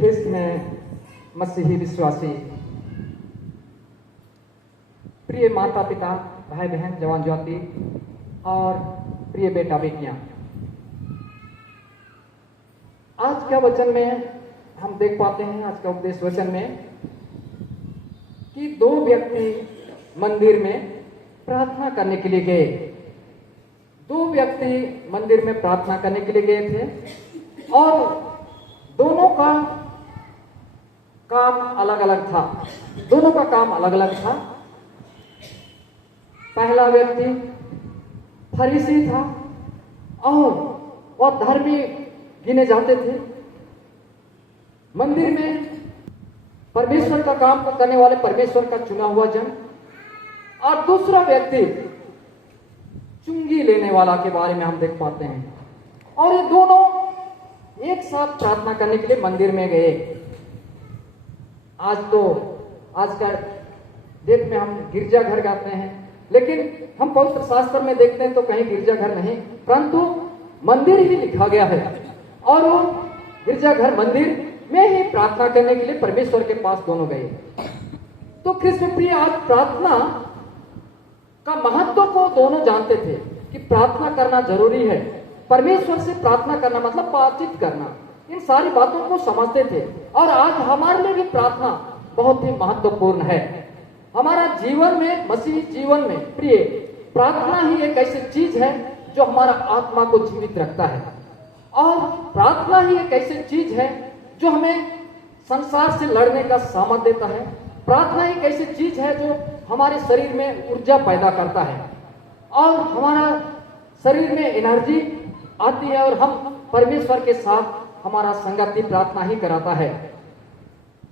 ख्रिस्त में मसीही विश्वासी, प्रिय माता पिता, भाई बहन, जवान ज्योति और प्रिय बेटा बेटियां, आज का वचन में हम देख पाते हैं, आज का उपदेश वचन में, कि दो व्यक्ति मंदिर में प्रार्थना करने के लिए गए। दो व्यक्ति मंदिर में प्रार्थना करने के लिए गए थे और दोनों का काम अलग अलग था। दोनों का काम अलग अलग था। पहला व्यक्ति फरीसी था और वह धर्मी गिने जाते थे। मंदिर में परमेश्वर का काम करने वाले, परमेश्वर का चुना हुआ जन। और दूसरा व्यक्ति चुंगी लेने वाला के बारे में हम देख पाते हैं। और ये दोनों एक साथ प्रार्थना करने के लिए मंदिर में गए। आज का डेट में हम गिरजाघर जाते हैं, लेकिन हम पवित्र शास्त्र में देखते हैं तो कहीं गिरजाघर नहीं, परंतु मंदिर ही लिखा गया है। और वो गिरजाघर मंदिर में ही प्रार्थना करने के लिए परमेश्वर के पास दोनों गए। तो कृष्ण प्रिय, आज प्रार्थना का महत्व को दोनों जानते थे कि प्रार्थना करना जरूरी है। परमेश्वर से प्रार्थना करना मतलब बातचीत करना, इन सारी बातों को समझते थे। और आज हमारे लिए भी प्रार्थना बहुत ही महत्वपूर्ण है। हमारा जीवन में, मसीही जीवन में प्रिय, प्रार्थना ही एक ऐसी चीज है जो हमारा आत्मा को जीवित रखता है। और प्रार्थना ही एक ऐसी चीज है जो हमें संसार से लड़ने का सामर्थ्य देता है। प्रार्थना एक ऐसी चीज है जो हमारे शरीर में ऊर्जा पैदा करता है और हमारा शरीर में एनर्जी आती है और हम परमेश्वर के साथ हमारा संगति प्रार्थना ही कराता है।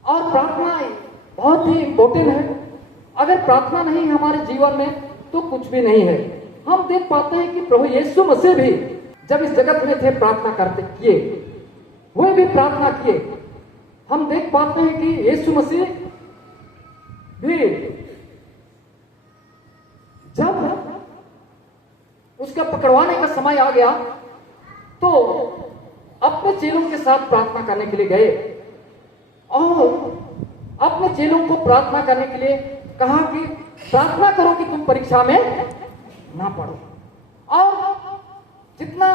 और प्रार्थना बहुत ही इम्पोर्टेंट है। अगर प्रार्थना नहीं है हमारे जीवन में तो कुछ भी नहीं है। हम देख पाते हैं कि प्रभु यीशु मसीह भी जब इस जगत में थे प्रार्थना करते किए, वे भी प्रार्थना किए। हम देख पाते हैं कि यीशु मसीह भी जब उसका पकड़वाने का समय आ गया तो अपने चेलों के साथ प्रार्थना करने के लिए गए और अपने चेलों को प्रार्थना करने के लिए कहा कि प्रार्थना करो कि तुम परीक्षा में ना पड़ो। और जितना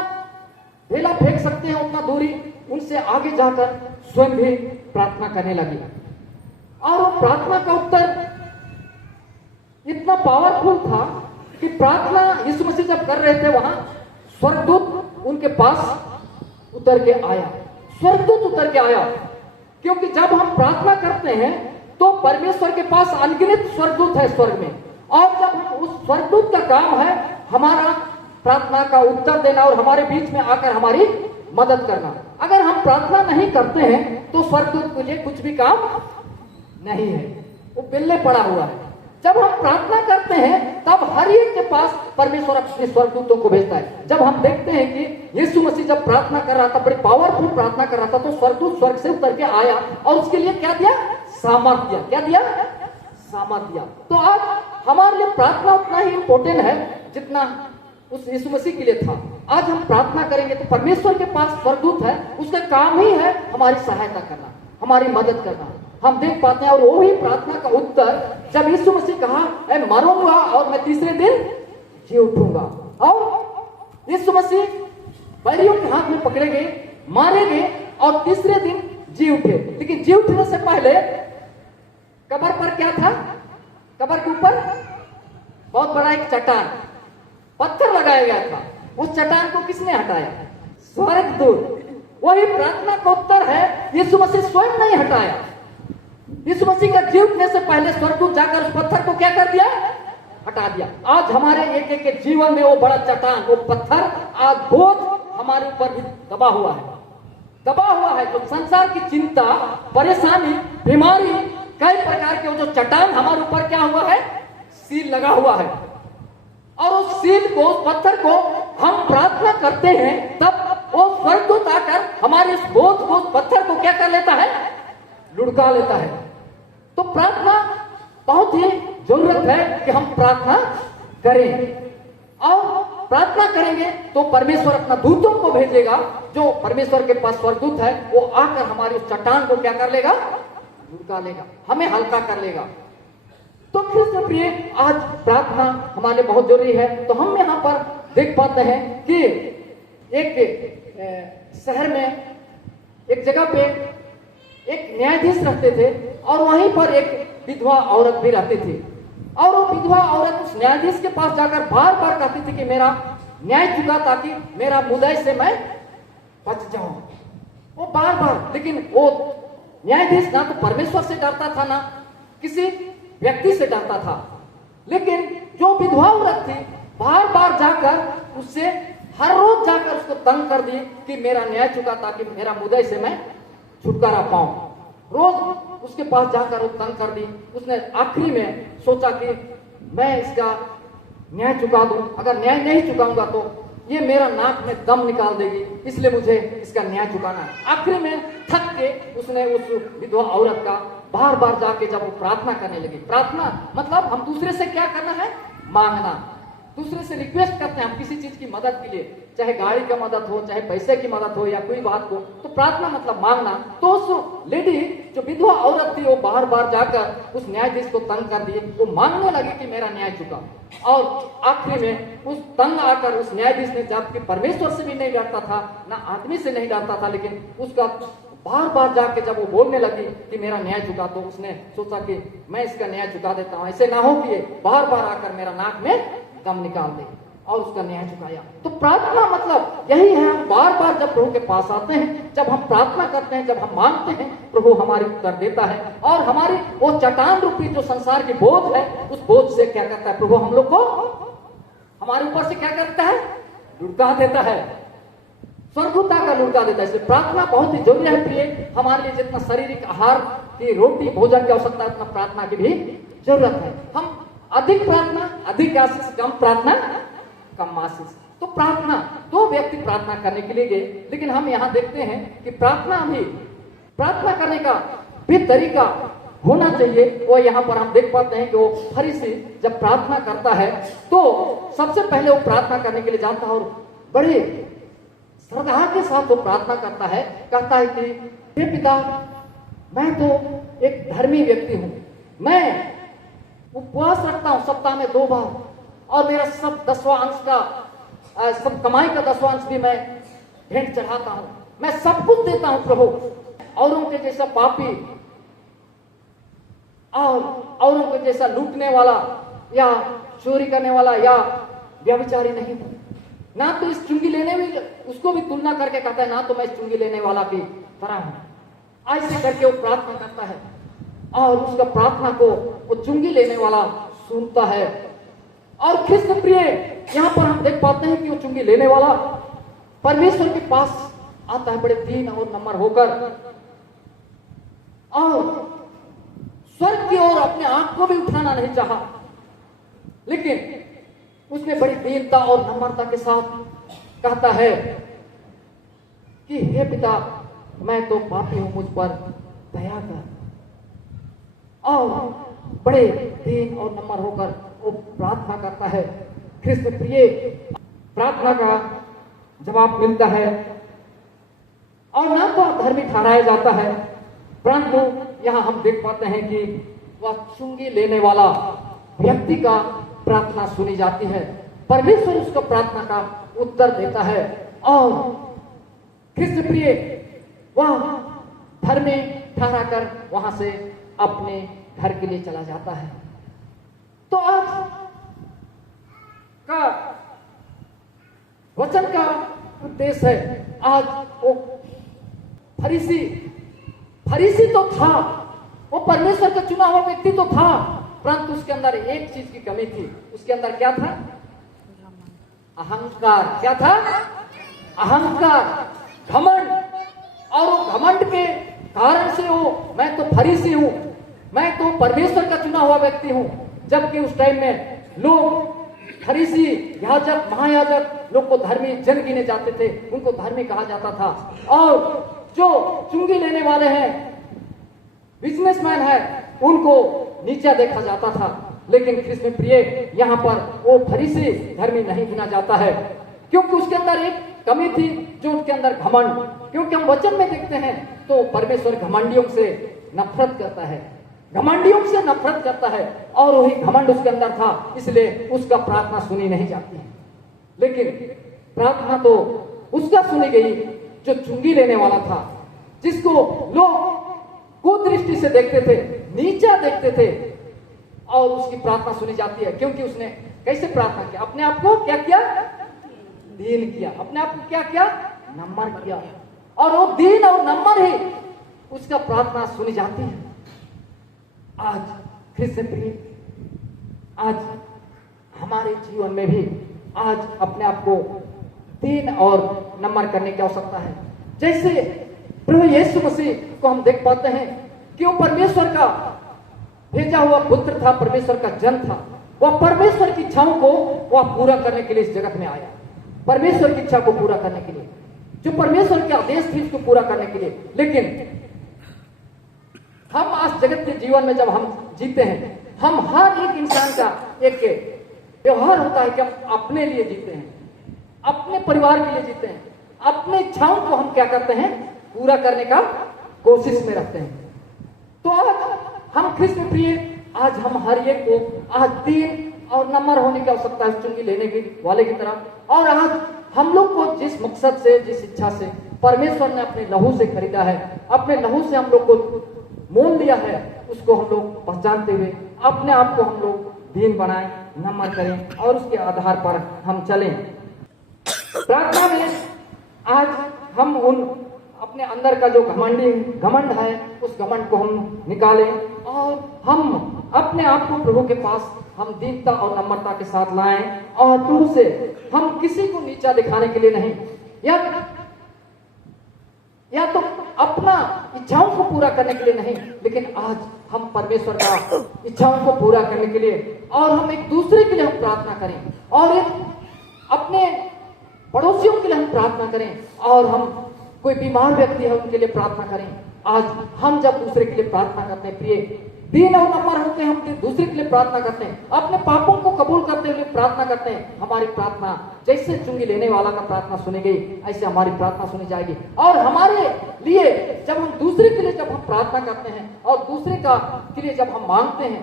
ढेला फेंक सकते हैं उतना दूरी उनसे आगे जाकर स्वयं भी प्रार्थना करने लगी। और वो प्रार्थना का उत्तर इतना पावरफुल था कि प्रार्थना यीशु मसीह जब कर रहे थे, वहां स्वर्गदूत उनके पास उतर के आया। स्वर्गदूत उतर के आया, क्योंकि जब हम प्रार्थना करते हैं तो परमेश्वर के पास अनगिनत स्वर्गदूत है स्वर्ग में। और जब हम उस स्वर्गदूत का काम है हमारा प्रार्थना का उत्तर देना और हमारे बीच में आकर हमारी मदद करना। अगर हम प्रार्थना नहीं करते हैं तो स्वर्गदूत के लिए कुछ भी काम नहीं है, वो बिल्ले पड़ा हुआ है। जब हम प्रार्थना करते हैं तब हर एक के पास परमेश्वर अपने स्वर्गदूतों को भेजता है। जब हम देखते हैं कि यीशु मसीह जब प्रार्थना कर रहा था, बड़ी पावरफुल प्रार्थना कर रहा था, तो स्वर्गदूत स्वर्ग से उतर के आया और उसके लिए क्या दिया? सामर्थ्य। क्या दिया? सामर्थ्य। तो आज हमारे लिए प्रार्थना उतना ही इंपॉर्टेंट है जितना उस यीशु मसीह के लिए था। आज हम प्रार्थना करेंगे तो परमेश्वर के पास स्वर्गदूत है, उसका काम ही है हमारी सहायता करना, हमारी मदद करना। हम देख पाते हैं और वो ही प्रार्थना का उत्तर जब यीशु मसीह कहा, मैं मरूंगा और मैं तीसरे दिन जी उठूंगा। और यीशु मसीह बैरियों के हाथ में पकड़े गए, मारे गए और तीसरे दिन जी उठे। लेकिन जी उठने से पहले कब्र पर क्या था? कब्र के ऊपर बहुत बड़ा एक चट्टान, पत्थर लगाया गया था। उस चट्टान को किसने हटाया? स्वर्गदूत। वही प्रार्थना का उत्तर है, यीशु मसीह स्वयं नहीं हटाया। यीशु मसीह का जी उठने से पहले स्वर्गदूत जाकर उस पत्थर को क्या कर दिया? हटा दिया। आज हमारे एक एक के जीवन में वो बड़ा चट्टान, वो पत्थर, आज बोझ हमारे ऊपर भी दबा हुआ है, दबा हुआ है। जो संसार की चिंता, परेशानी, बीमारी, कई प्रकार के वो जो चट्टान हमारे ऊपर क्या हुआ है? सील लगा हुआ है। और उस सील को, उस पत्थर को हम प्रार्थना करते हैं तब वो स्वर्गदूत आकर हमारे इस बोझ को, उस पत्थर को क्या कर लेता है? लुढ़का लेता है। तो प्रार्थना बहुत ही जरूरत है कि हम प्रार्थना करें। और प्रार्थना करेंगे तो परमेश्वर अपना दूतों को भेजेगा, जो परमेश्वर के पास स्वर्गदूत है वो आकर हमारी उस चट्टान को क्या कर लेगा, लुढ़का लेगा, हमें हल्का कर लेगा। तो कृष्ण प्रिय, आज प्रार्थना हमारे लिए बहुत जरूरी है। तो हम यहाँ पर देख पाते हैं कि एक शहर में एक जगह पे एक न्यायाधीश रहते थे और वहीं पर एक विधवा औरत भी रहती थी। और वो विधवा औरत उस न्यायाधीश के पास जाकर बार बार कहती थी कि मेरा न्याय चुका ताकि मेरा मुद्दे से मैं बच जाऊं। वो बार बार, लेकिन वो न्यायाधीश ना तो परमेश्वर से डरता था ना किसी व्यक्ति से डरता था। लेकिन जो विधवा औरत थी बार बार जाकर उससे हर रोज जाकर उसको तंग कर दी कि मेरा न्याय चुका ताकि मेरा मुद्दे से मैं छुटकारा पाऊं। रोज उसके पास जाकर वो तंग कर दी। उसने आखिरी में सोचा कि मैं इसका न्याय चुका दूं, अगर न्याय नहीं चुकाऊंगा तो ये मेरा नाक में दम निकाल देगी, इसलिए मुझे इसका न्याय चुकाना है। आखिरी में थक के उसने उस विधवा औरत का बार बार जाके जब वो प्रार्थना करने लगी, प्रार्थना मतलब हम दूसरे से क्या करना है, मांगना, दूसरे से रिक्वेस्ट करते हैं हम किसी चीज की मदद के लिए, चाहे गाड़ी का मदद हो, चाहे पैसे की मदद हो या कोई बात हो, तो प्रार्थना मतलब मांगना। तो उस लेडी जो विधवा औरत थी वो बार बार जाकर उस न्यायाधीश को तंग कर दिए, वो मांगने लगी कि मेरा न्याय चुका। और आखिरी में उस तंग आकर उस न्यायाधीश ने, जबकि परमेश्वर से भी नहीं डरता था ना आदमी से नहीं डरता था, लेकिन उसका बार बार जाके जब वो बोलने लगी कि मेरा न्याय चुका, तो उसने सोचा कि मैं इसका न्याय चुका देता हूं, ऐसे ना हो कि बार बार आकर मेरा नाक में दम निकाल दे, और उसका न्याय चुकाया। तो प्रार्थना मतलब यही है, हम बार बार जब प्रभु के पास आते हैं, जब हम प्रार्थना करते हैं, जब हम मांगते हैं, प्रभु हमारी उत्तर देता है और हमारी वो चट्टान रूपी जो संसार की बोझ है, उस बोझ से क्या करता है प्रभु, हम लोग को हमारे ऊपर से क्या करता है, लुढ़का देता है, स्वर्गदूता का लुढ़का देता है। इसलिए प्रार्थना बहुत ही जरूरी है प्रिय। हमारे लिए जितना शारीरिक आहार की रोटी भोजन की आवश्यकता है, उतना प्रार्थना की भी जरूरत है। हम अधिक प्रार्थना, अधिक आशीष, कम प्रार्थना, कम आशीष। तो प्रार्थना, दो व्यक्ति प्रार्थना करने के लिए गए, लेकिन हम यहाँ देखते हैं कि प्रार्थना करने का भी तरीका होना चाहिए। वो यहाँ पर हम देख पाते हैं कि वो फरीसी जब प्रार्थना करता है तो सबसे पहले वो प्रार्थना करने के लिए जाता है और बड़े श्रद्धा के साथ वो प्रार्थना करता है, कहता है कि हे पिता, मैं तो एक धर्मी व्यक्ति हूं, मैं उपवास रखता हूं सप्ताह में 2 बार, और मेरा सब 10वां अंश का सब कमाई का 10वां अंश भी मैं भेंट चढ़ाता हूं, मैं सब कुछ देता हूं प्रभु। औरों के जैसा पापी और औरों के जैसा लूटने वाला या चोरी करने वाला या व्यभिचारी नहीं हूं, ना तो इस चुंगी लेने में उसको भी तुलना करके कहता है, ना तो मैं इस चुंगी लेने वाला की तरह हूं। ऐसे करके वो प्रार्थना करता है और उसका प्रार्थना को वो चुंगी लेने वाला सुनता है। और कृष्ण प्रिय, यहाँ पर हम देख पाते हैं कि वो चुंगी लेने वाला परमेश्वर के पास आता है बड़े दीन और नम्र होकर, और स्वर्ग की ओर अपने आंख को भी उठाना नहीं चाहा, लेकिन उसने बड़ी दीनता और नम्रता के साथ कहता है कि हे पिता, मैं तो पापी हूं, मुझ पर दया कर। और बड़े दीन और नम्र होकर वो प्रार्थना करता है। कृष्ण प्रिय, प्रार्थना का जवाब मिलता है और ना तो धर्मी ठहराया जाता है, परंतु यहाँ हम देख पाते हैं कि वह चुंगी लेने वाला व्यक्ति का प्रार्थना सुनी जाती है, परमेश्वर उसको प्रार्थना का उत्तर देता है। और कृष्ण प्रिय, वह धर्मी ठहरा कर वहां से अपने घर के लिए चला जाता है। तो आज का वचन का उद्देश्य है, आज वो फरीसी तो था, वो परमेश्वर का चुना हुआ व्यक्ति तो था, परंतु उसके अंदर एक चीज की कमी थी। उसके अंदर क्या था? अहंकार। क्या था? अहंकार, घमंड। और वो घमंड के कारण से वो, मैं तो फरीसी हूं, मैं तो परमेश्वर का चुना हुआ व्यक्ति हूं, जबकि उस टाइम में लोग फरीसी, याजक, महायाजक लोग को धर्मी जन गिने जाते थे, उनको धर्मी कहा जाता था। और जो चुंगी लेने वाले हैं, बिजनेसमैन है, उनको नीचा देखा जाता था। लेकिन कृष्ण प्रिय यहाँ पर वो फरीसी धर्मी नहीं गिना जाता है, क्योंकि उसके अंदर एक कमी थी, जो उसके अंदर घमंड। क्योंकि हम वचन में देखते हैं तो परमेश्वर घमंडियों से नफरत करता है, घमंडियों से नफरत करता है, और वही घमंड उसके अंदर था, इसलिए उसका प्रार्थना सुनी नहीं जाती है। लेकिन प्रार्थना तो उसका सुनी गई जो चुंगी लेने वाला था, जिसको लोग कुदृष्टि से देखते थे, नीचा देखते थे, और उसकी प्रार्थना सुनी जाती है, क्योंकि उसने कैसे प्रार्थना किया, अपने आप को क्या किया, दीन किया, अपने आप को क्या किया, नम्र किया, और वो दीन और नम्र ही उसका प्रार्थना सुनी जाती है। आज कृष्ण प्रिय, आज हमारे जीवन में भी आज अपने आप को दीन और नम्र करने की आवश्यकता है। जैसे प्रभु यीशु मसीह को हम देख पाते हैं कि वो परमेश्वर का भेजा हुआ पुत्र था, परमेश्वर का जन था, वह परमेश्वर की इच्छाओं को वह पूरा करने के लिए इस जगत में आया, परमेश्वर की इच्छा को पूरा करने के लिए, जो परमेश्वर के आदेश थे उसको पूरा करने के लिए। लेकिन हम आज जगत के जीवन में जब हम जीते हैं, हम हर एक इंसान का एक व्यवहार होता है कि हम अपने लिए जीते हैं, अपने परिवार के लिए जीते हैं, अपने इच्छाओं को हम क्या करते हैं, पूरा करने का कोशिश में रखते हैं। तो आज हम कृष्ण प्रिय, आज हम हर एक को आज दीन और नम्र होने की आवश्यकता है, चुंगी लेने की वाले की तरह। और आज हम लोग को जिस मकसद से, जिस इच्छा से परमेश्वर ने अपने लहू से खरीदा है, अपने लहू से हम लोग को मोल लिया है, उसको हम लोग पहचानते हुए अपने आप को हम लोग दीन बनाएं, नम्र करें, और उसके आधार पर हम चलें। प्रार्थना में आज हम उन अपने अंदर का जो घमंड है, उस घमंड को हम निकालें, और हम अपने आप को प्रभु के पास हम दीनता और नम्रता के साथ लाएं, और प्रभु से हम किसी को नीचा दिखाने के लिए नहीं, या तो अपना इच्छाओं को पूरा करने के लिए नहीं, लेकिन आज हम परमेश्वर का इच्छाओं को पूरा करने के लिए, और हम एक दूसरे के लिए हम प्रार्थना करें, और अपने पड़ोसियों के लिए हम प्रार्थना करें, और हम कोई बीमार व्यक्ति है उनके लिए प्रार्थना करें। आज हम जब दूसरे के लिए प्रार्थना करते हैं प्रिय, दीन और नम्र होते हैं, हम दूसरे के लिए प्रार्थना करते हैं, अपने पापों को कबूल करते हुए प्रार्थना करते हैं, हमारी प्रार्थना जैसे चुंगी लेने वाला का प्रार्थना सुनी गई, ऐसे हमारी प्रार्थना सुनी जाएगी। और हमारे लिए जब हम दूसरे के लिए जब हम प्रार्थना करते हैं, और दूसरे का के लिए जब हम मांगते हैं,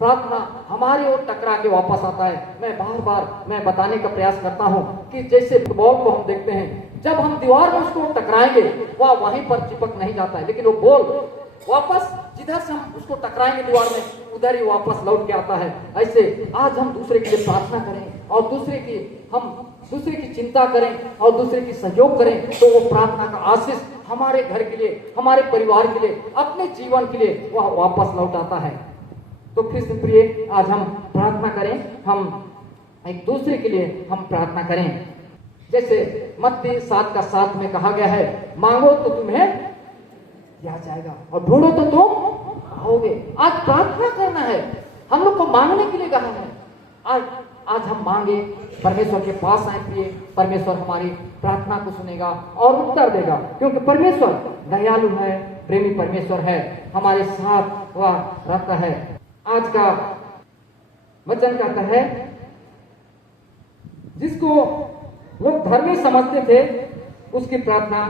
प्रार्थना हमारी ओर टकरा के वापस आता है। मैं बार बार बताने का प्रयास करता हूं कि जैसे फुटबॉल को हम देखते हैं, जब हम दीवार में उसको टकराएंगे वह वहीं पर चिपक नहीं जाता है, लेकिन वो बॉल वापस जिधर से हम उसको टकराएंगे दीवार में, उधर ही वापस लौट के आता है। ऐसे आज हम दूसरे के लिए प्रार्थना करें, और दूसरे की चिंता करें, और दूसरे की सहयोग करें, तो वो प्रार्थना का आशीष हमारे घर के लिए, हमारे परिवार के लिए, अपने जीवन के लिए वह वापस लौट आता है। तो कृष्ण प्रिय, आज हम प्रार्थना करें, हम एक दूसरे के लिए हम प्रार्थना करें। जैसे मत्ती 7:7 में कहा गया है, मांगो तो तुम्हें दिया जाएगा, और ढूंढो तो तुम पाओगे। आज प्रार्थना करना है, हम लोग को मांगने के लिए कहा है। आज हम मांगे, परमेश्वर के पास आए प्रिय, परमेश्वर हमारी प्रार्थना को सुनेगा और उत्तर देगा, क्योंकि परमेश्वर दयालु है, प्रेमी परमेश्वर है, हमारे साथ वह रहता है। आज का वचन कहता है, जिसको लोग धर्मी समझते थे उसकी प्रार्थना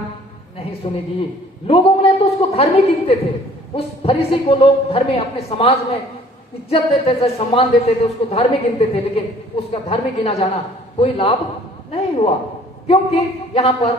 नहीं सुनेगी। लोगों ने तो उसको धर्मी गिनते थे, उस फरीसी को लोग धर्मी, अपने समाज में इज्जत देते थे, सम्मान देते थे, उसको धर्मी गिनते थे, लेकिन उसका धर्मी गिना जाना कोई लाभ नहीं हुआ, क्योंकि यहाँ पर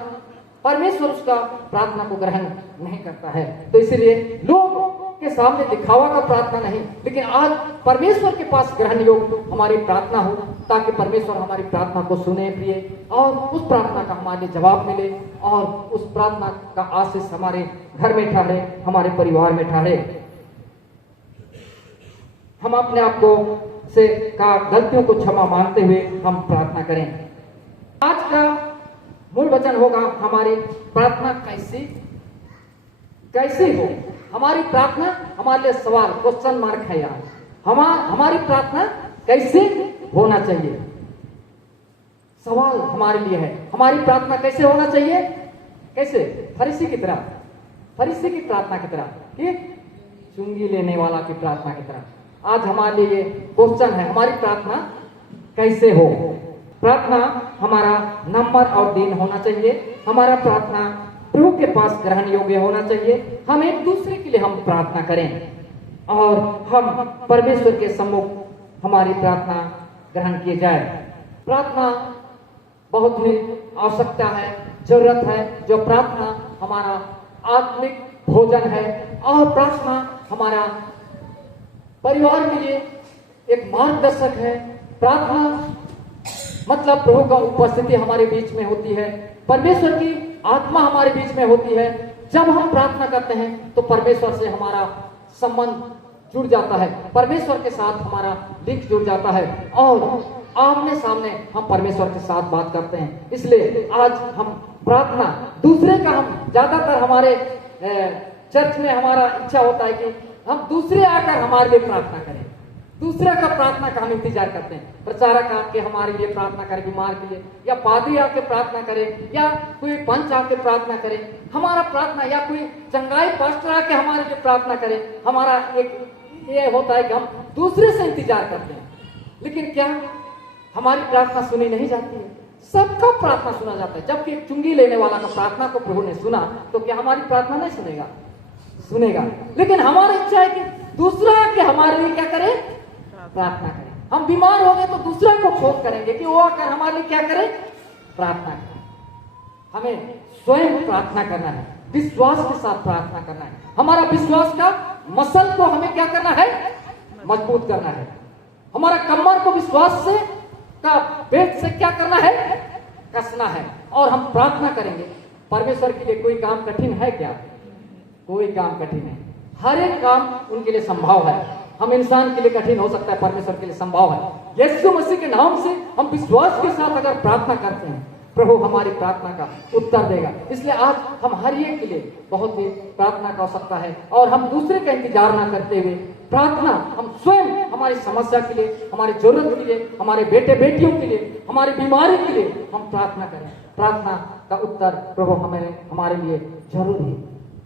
परमेश्वर उसका प्रार्थना को ग्रहण नहीं करता है। तो इसीलिए लोग के सामने दिखावा का प्रार्थना नहीं, लेकिन आज परमेश्वर के पास ग्रहण योग्य हमारी प्रार्थना हो, ताकि परमेश्वर हमारी प्रार्थना को सुने प्रिय, और उस प्रार्थना का हमारे जवाब मिले, और उस प्रार्थना का आशीष हमारे घर में ठहरे, हमारे परिवार में ठहरे। हम अपने आप को से का गलतियों को क्षमा मांगते हुए हम प्रार्थना करें। आज का मूल वचन होगा, हमारी प्रार्थना कैसी हो। हमारी प्रार्थना हमारे लिए सवाल, क्वेश्चन मार्क है यार। हमारी प्रार्थना कैसे होना चाहिए, सवाल हमारे लिए है। हमारी प्रार्थना कैसे होना चाहिए, कैसे? फरीसी की प्रार्थना की तरह, कि चुंगी लेने वाला की प्रार्थना की तरह। आज हमारे लिए क्वेश्चन है, हमारी प्रार्थना कैसे हो। प्रार्थना हमारा नम्र और दीन होना चाहिए। हमारा प्रार्थना प्रभु के पास ग्रहण योग्य होना चाहिए। हम एक दूसरे के लिए हम प्रार्थना करें और हम परमेश्वर के सम्मुख हमारी प्रार्थना ग्रहण किए जाए। प्रार्थना बहुत ही आवश्यकता है, जरूरत है। जो प्रार्थना हमारा आत्मिक भोजन है और प्रार्थना हमारा परिवार के लिए एक मार्गदर्शक है। प्रार्थना मतलब प्रभु का उपस्थिति हमारे बीच में होती है, परमेश्वर की आत्मा हमारे बीच में होती है। जब हम प्रार्थना करते हैं तो परमेश्वर से हमारा संबंध जुड़ जाता है, परमेश्वर के साथ हमारा लिंक जुड़ जाता है और आमने सामने हम परमेश्वर के साथ बात करते हैं। इसलिए आज हम प्रार्थना दूसरे का, हम ज्यादातर हमारे चर्च में हमारा इच्छा होता है कि हम दूसरे आकर हमारे लिए प्रार्थना करें। दूसरे का प्रार्थना का हम इंतजार करते हैं। प्रचारक आके हमारे लिए प्रार्थना करे बीमार के लिए, या पादरी आके प्रार्थना करे, या कोई पंच आके प्रार्थना करे हमारा प्रार्थना, या कोई चंगाई पास्टर आके हमारे लिए प्रार्थना करे। हमारा एक ये होता है कि हम दूसरे से इंतजार करते हैं, लेकिन क्या हमारी प्रार्थना सुनी नहीं जाती है? सबका प्रार्थना सुना जाता है। जबकि एक चुंगी लेने वाला का प्रार्थना को प्रभु ने सुना, तो क्या हमारी प्रार्थना नहीं सुनेगा? सुनेगा। लेकिन हमारी इच्छा है कि दूसरा आके हमारे लिए क्या करे? प्रार्थना करें। हम बीमार हो गए तो दूसरे को फोन करेंगे कि वो आकर हमारे लिए क्या करे? प्रार्थना करें। हमें स्वयं प्रार्थना करना है, विश्वास के साथ प्रार्थना करना है। हमारा विश्वास का मसल को हमें क्या करना है? मजबूत करना है। हमारा कमर को विश्वास से का पेट से क्या करना है? कसना है। और हम प्रार्थना करेंगे। परमेश्वर के लिए कोई काम कठिन है क्या? कोई काम कठिन है। हर एक काम उनके लिए संभव है। हम इंसान के लिए कठिन हो सकता है, परमेश्वर के लिए संभव है। यीशु मसीह के नाम से हम विश्वास के साथ अगर प्रार्थना करते हैं, प्रभु हमारी प्रार्थना का उत्तर देगा। इसलिए आज हम हर एक के लिए बहुत ही प्रार्थना का आवश्यकता है और हम दूसरे का इंतजार ना करते हुए प्रार्थना, हम स्वयं हमारी समस्या के लिए, हमारी जरूरत के लिए, हमारे बेटे बेटियों के लिए, हमारी बीमारी के लिए हम प्रार्थना करें। प्रार्थना का उत्तर प्रभु हमारे लिए जरूरी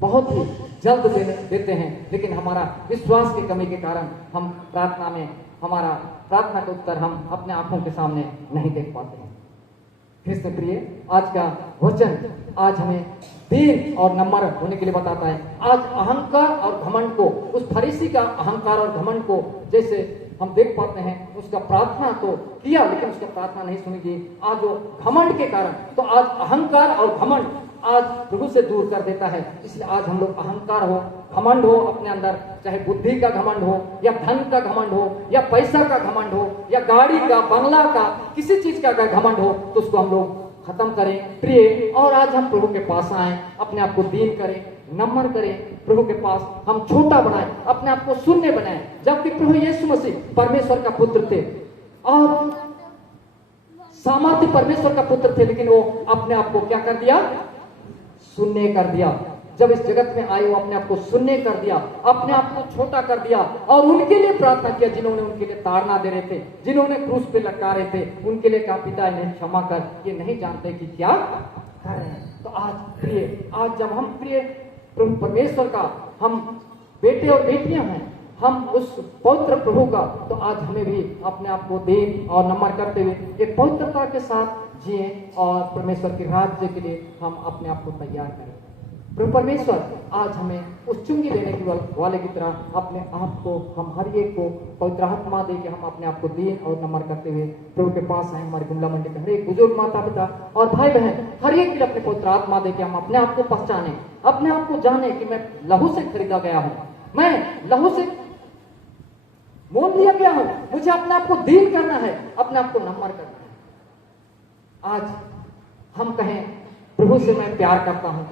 बहुत ही जल्द देते हैं, लेकिन हमारा विश्वास की कमी के कारण हम प्रार्थना में हमारा प्रार्थना का उत्तर हम अपने आंखों के सामने नहीं देख पाते हैं। कृष्ण प्रिय, आज का वचन आज हमें दीन और नम्र होने के लिए बताता है। आज अहंकार और घमंड को, उस फरीसी का अहंकार और घमंड को जैसे हम देख पाते हैं, उसका प्रार्थना तो किया लेकिन उसका प्रार्थना नहीं सुनी गई। आज वो घमंड के कारण, तो आज अहंकार और घमंड आज प्रभु से दूर कर देता है। इसलिए आज हम लोग अहंकार हो, घमंड हो अपने अंदर, चाहे बुद्धि का घमंड हो या धन का घमंड हो या पैसा का घमंड हो या गाड़ी का, बंगला का, किसी चीज का घमंड हो, तो उसको हम लोग खत्म करें प्रिय। और आज हम प्रभु के पास आए, अपने आप को दीन करें, नम्र करें, प्रभु के पास हम छोटा बनाएं, अपने आप को शून्य बनाएं। जबकि प्रभु यीशु मसीह परमेश्वर का पुत्र थे और सामर्थ्य परमेश्वर का पुत्र थे, लेकिन वो अपने आप को क्या कर दिया? शून्य कर दिया। जब इस जगत में आए वो अपने आप को शून्य कर दिया, अपने आप को छोटा कर दिया और उनके लिए प्रार्थना किया जिन्होंने उनके लिए ताड़ना दे रहे थे, जिन्होंने क्रूस पे लटका रहे थे। उनके लिए कहा, पिता इन्हें क्षमा कर, ये नहीं जानते कि क्या कर रहे हैं। तो आज प्रिय, आज जब हम प्रिय प्रभु परमेश्वर का हम बेटे और बेटियां हैं, हम उस पवित्र प्रभु का, तो आज हमें भी अपने आप को दीन और नम्र करते हुए एक पवित्रता के साथ जिए और परमेश्वर के राज्य के लिए हम अपने आप को तैयार करें। प्रभु परमेश्वर आज हमें उस चुंगी लेने के वाले की तरह अपने आप को, हम हर एक को पवित्र आत्मा दे के हम अपने आप को दीन और नम्र करते हुए प्रभु के पास आए। हमारे गुमला मंडी के हर एक बुजुर्ग माता पिता और भाई बहन हर एक के लिए अपने पवित्र आत्मा दे के हम अपने आप को पहचाने, अपने आप को जाने कि मैं लहू से खरीदा गया हूँ, मैं लहू से मोल लिया गया हूँ। मुझे अपने आप को दीन करना है, अपने आप को नम्र करना है। आज हम कहें, प्रभु से मैं प्यार करता हूं,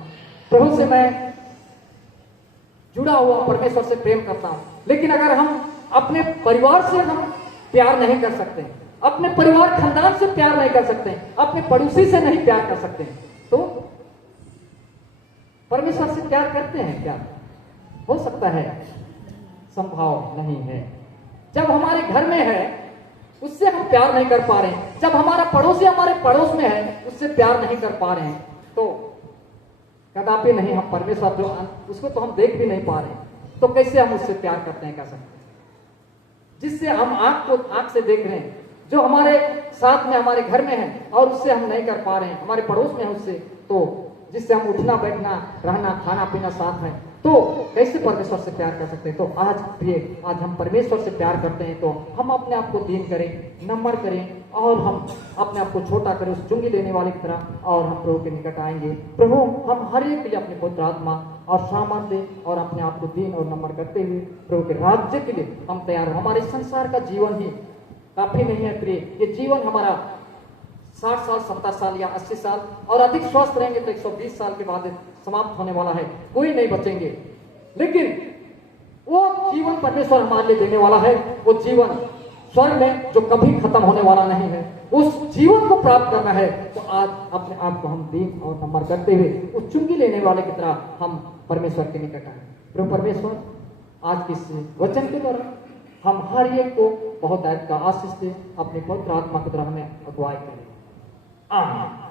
प्रभु से मैं जुड़ा हुआ, परमेश्वर से प्रेम करता हूं, लेकिन अगर हम अपने परिवार से हम प्यार नहीं कर सकते, अपने परिवार खानदान से प्यार नहीं कर सकते, अपने पड़ोसी से नहीं प्यार कर सकते, तो परमेश्वर से प्यार करते हैं क्या? हो सकता है संभव नहीं है। जब हमारे घर में है उससे हम प्यार नहीं कर पा रहे हैं, जब हमारा पड़ोसी हमारे पड़ोस में है उससे प्यार नहीं कर पा रहे हैं, तो कदापि नहीं, हम परमेश्वर जो उसको तो हम देख भी नहीं पा रहे हैं, तो कैसे हम उससे प्यार करते हैं, कर सकते हैं? जिससे हम आंख से देख रहे हैं, जो हमारे साथ में हमारे घर में है और उससे हम नहीं कर पा रहे हैं, हमारे पड़ोस में है उससे, तो जिससे हम उठना बैठना रहना खाना पीना साथ में, तो कैसे परमेश्वर से प्यार कर सकते हैं। तो आज प्रिय, आज हम परमेश्वर से प्यार करते हैं तो हम अपने आप को दीन करें, नम्र करें और हम अपने आप को छोटा करें उस चुंगी देने वाले की तरह, और हम प्रभु के निकट आएंगे। प्रभु हम हर एक के लिए अपनी पवित्र आत्मा और सामर्थ्य और अपने आप को दीन और नम्र करते हुए प्रभु के राज्य के लिए हम तैयार हो। हमारे संसार का जीवन ही काफी नहीं है प्रिय, ये जीवन हमारा 60 साल 70 साल या 80 साल और अधिक स्वस्थ रहेंगे तो 120 साल के बाद समाप्त होने वाला है, कोई नहीं बचेंगे। लेकिन वो जीवन परमेश्वर हमारे लिए देने वाला है, वो जीवन स्वर्ग में जो कभी खत्म होने वाला नहीं है। उस जीवन को प्राप्त करना है तो आज अपने आप को हम दीन और नम्र करते हुए उस चुंगी लेने वाले की तरह हम परमेश्वर के निकट आए। प्रभु परमेश्वर आज के इस वचन के द्वारा हम हर एक को बहुत का आशीष दे, अपनी पवित्र आत्मा की तरह हमें अगुवाई करें। आमीन।